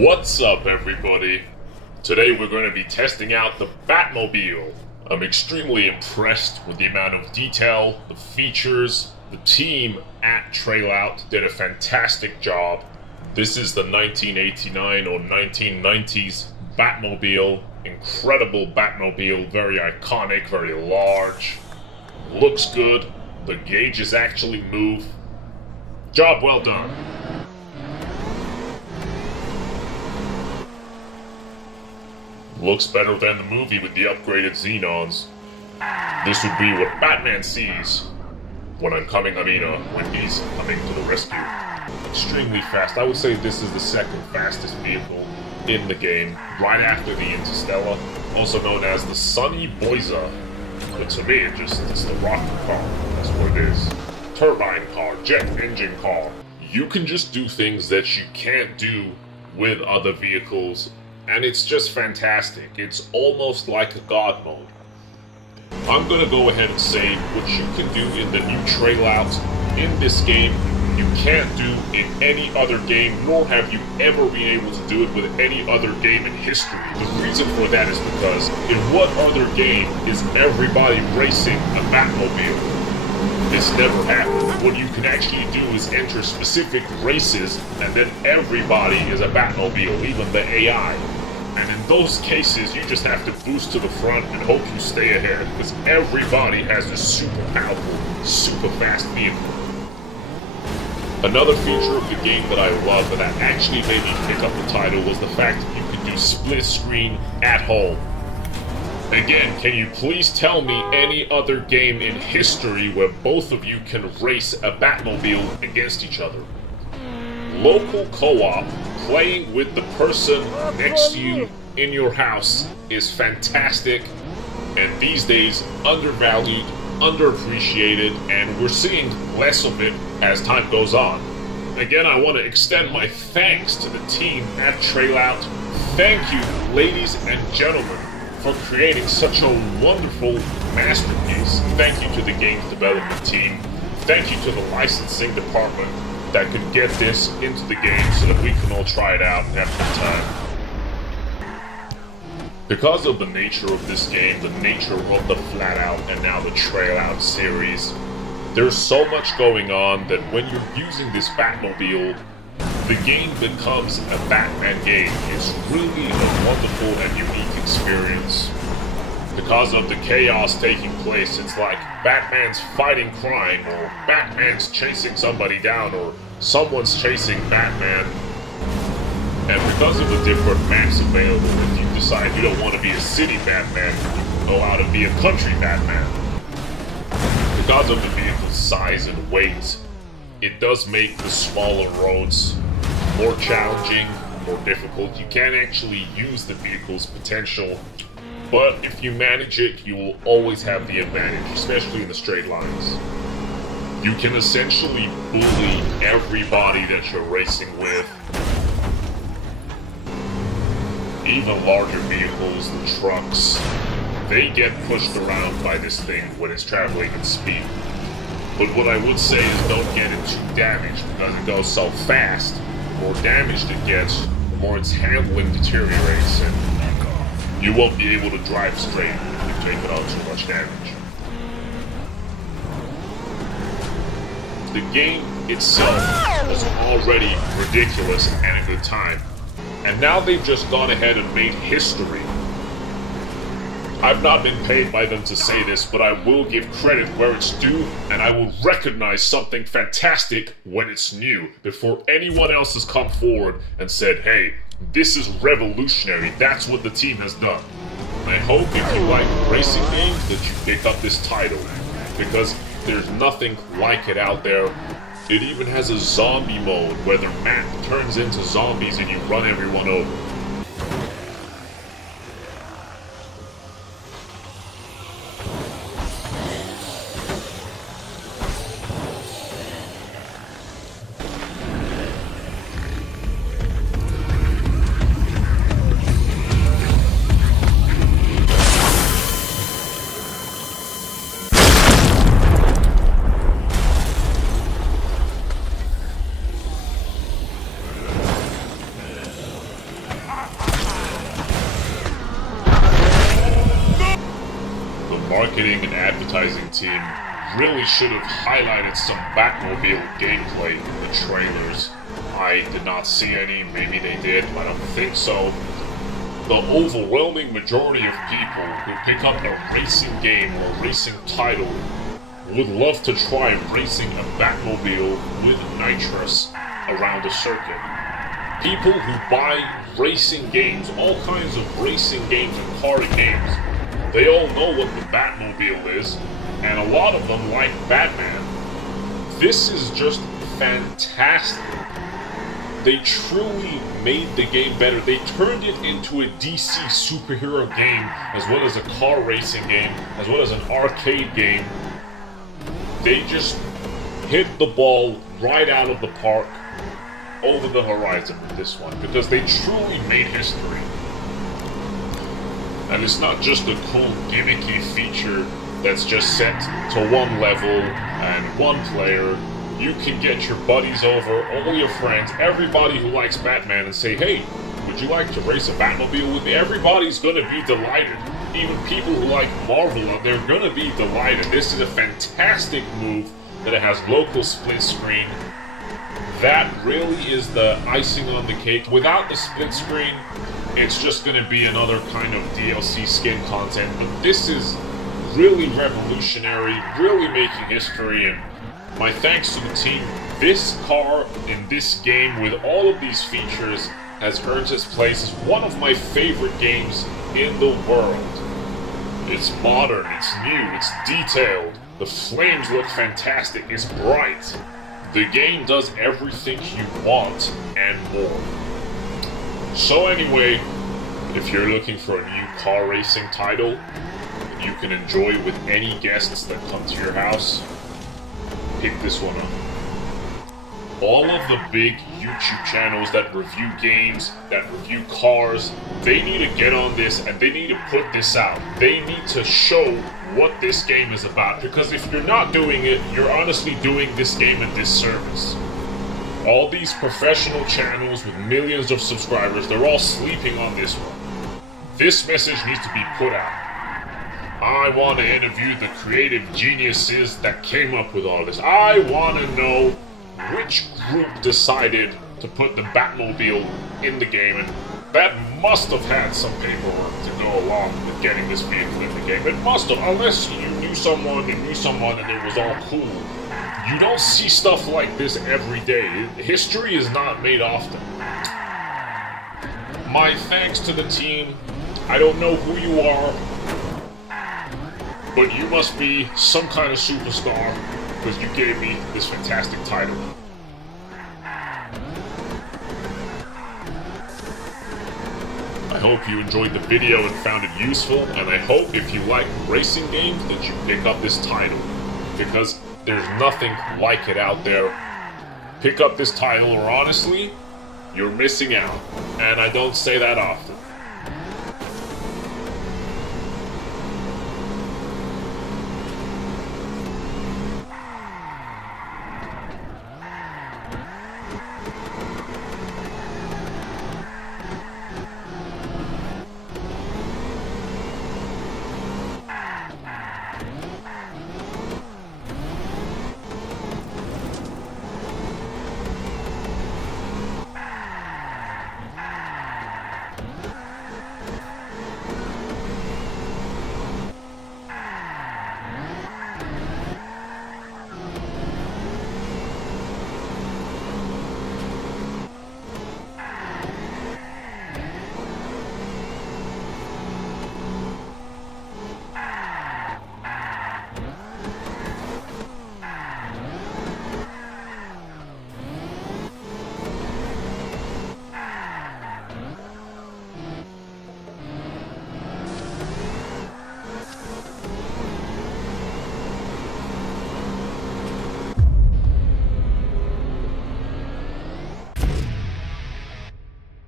What's up, everybody? Today we're going to be testing out the Batmobile. I'm extremely impressed with the amount of detail, the features. The team at TrailOut did a fantastic job. This is the 1989 or 1990s Batmobile. Incredible Batmobile, very iconic, very large. Looks good. The gauges actually move. Job well done. Looks better than the movie with the upgraded Xenons. This would be what Batman sees when I'm coming, when he's coming to the rescue. Extremely fast. I would say this is the second fastest vehicle in the game, right after the Interstellar, also known as the Sunny Boyza. But to me, it's the rocket car. That's what it is. Turbine car, jet engine car. You can just do things that you can't do with other vehicles, and it's just fantastic. It's almost like a god mode. I'm gonna go ahead and say what you can do in the new TrailOut in this game, you can't do in any other game, nor have you ever been able to do it with any other game in history. The reason for that is because in what other game is everybody racing a Batmobile? This never happened. What you can actually do is enter specific races, and then everybody is a Batmobile, even the AI. And in those cases, you just have to boost to the front and hope you stay ahead, because everybody has a super powerful, super fast vehicle. Another feature of the game that I love, and that actually made me pick up the title, was the fact that you could do split screen at home. Again, can you please tell me any other game in history where both of you can race a Batmobile against each other? Local co-op, playing with the person next to you in your house, is fantastic, and these days undervalued, underappreciated, and we're seeing less of it as time goes on. Again, I want to extend my thanks to the team at TrailOut. Thank you, ladies and gentlemen, for creating such a wonderful masterpiece. Thank you to the games development team. Thank you to the licensing department that could get this into the game so that we can all try it out and have a good time. Because of the nature of this game, the nature of the Flat Out and now the TrailOut series, there's so much going on that when you're using this Batmobile, the game becomes a Batman game. It's really a wonderful and unique experience. Because of the chaos taking place, it's like Batman's fighting crime, or Batman's chasing somebody down, or someone's chasing Batman. And because of the different maps available, if you decide you don't want to be a city Batman, you can go out and be a country Batman. Because of the vehicle's size and weight, it does make the smaller roads more challenging, more difficult. You can't actually use the vehicle's potential, but if you manage it, you will always have the advantage, especially in the straight lines. You can essentially bully everybody that you're racing with. Even larger vehicles, the trucks, they get pushed around by this thing when it's traveling at speed. But what I would say is don't get it too damaged, because it goes so fast. The more damaged it gets, the more its handling deteriorates, and you won't be able to drive straight if you take it on too much damage. The game itself was already ridiculous and a good time, and now they've just gone ahead and made history. I've not been paid by them to say this, but I will give credit where it's due, and I will recognize something fantastic when it's new, before anyone else has come forward and said, hey, this is revolutionary. That's what the team has done. I hope if you like racing games that you pick up this title, because there's nothing like it out there. It even has a zombie mode where the map turns into zombies and you run everyone over. marketing and advertising team really should have highlighted some Batmobile gameplay in the trailers. I did not see any, maybe they did, I don't think so. The overwhelming majority of people who pick up a racing game or racing title would love to try racing a Batmobile with nitrous around a circuit. People who buy racing games, all kinds of racing games and car games, they all know what the Batmobile is, and a lot of them like Batman. This is just fantastic. They truly made the game better. They turned it into a DC superhero game, as well as a car racing game, as well as an arcade game. They just hit the ball right out of the park, over the horizon with this one, because they truly made history. And it's not just a cool gimmicky feature that's just set to one level and one player. You can get your buddies over, all your friends, everybody who likes Batman, and say, hey, would you like to race a Batmobile with me? Everybody's gonna be delighted. Even people who like Marvel, they're gonna be delighted. This is a fantastic move that it has local split screen. That really is the icing on the cake. Without the split screen, it's just gonna be another kind of DLC skin content, but this is really revolutionary, really making history, and my thanks to the team. This car in this game with all of these features has earned its place as one of my favorite games in the world. It's modern, it's new, it's detailed, the flames look fantastic, it's bright. The game does everything you want and more. So anyway, if you're looking for a new car racing title that you can enjoy with any guests that come to your house, pick this one up. All of the big YouTube channels that review games, that review cars, they need to get on this and they need to put this out. They need to show what this game is about, because if you're not doing it, you're honestly doing this game a disservice. All these professional channels with millions of subscribers, they're all sleeping on this one. This message needs to be put out. I want to interview the creative geniuses that came up with all this. I want to know which group decided to put the Batmobile in the game, and that must have had some paperwork to go along with getting this vehicle in the game. It must have, unless you knew someone and it was all cool. You don't see stuff like this every day. History is not made often. My thanks to the team. I don't know who you are, but you must be some kind of superstar, because you gave me this fantastic title. I hope you enjoyed the video and found it useful, and I hope if you like racing games that you pick up this title, because there's nothing like it out there. Pick up this title, or honestly, you're missing out, and I don't say that often.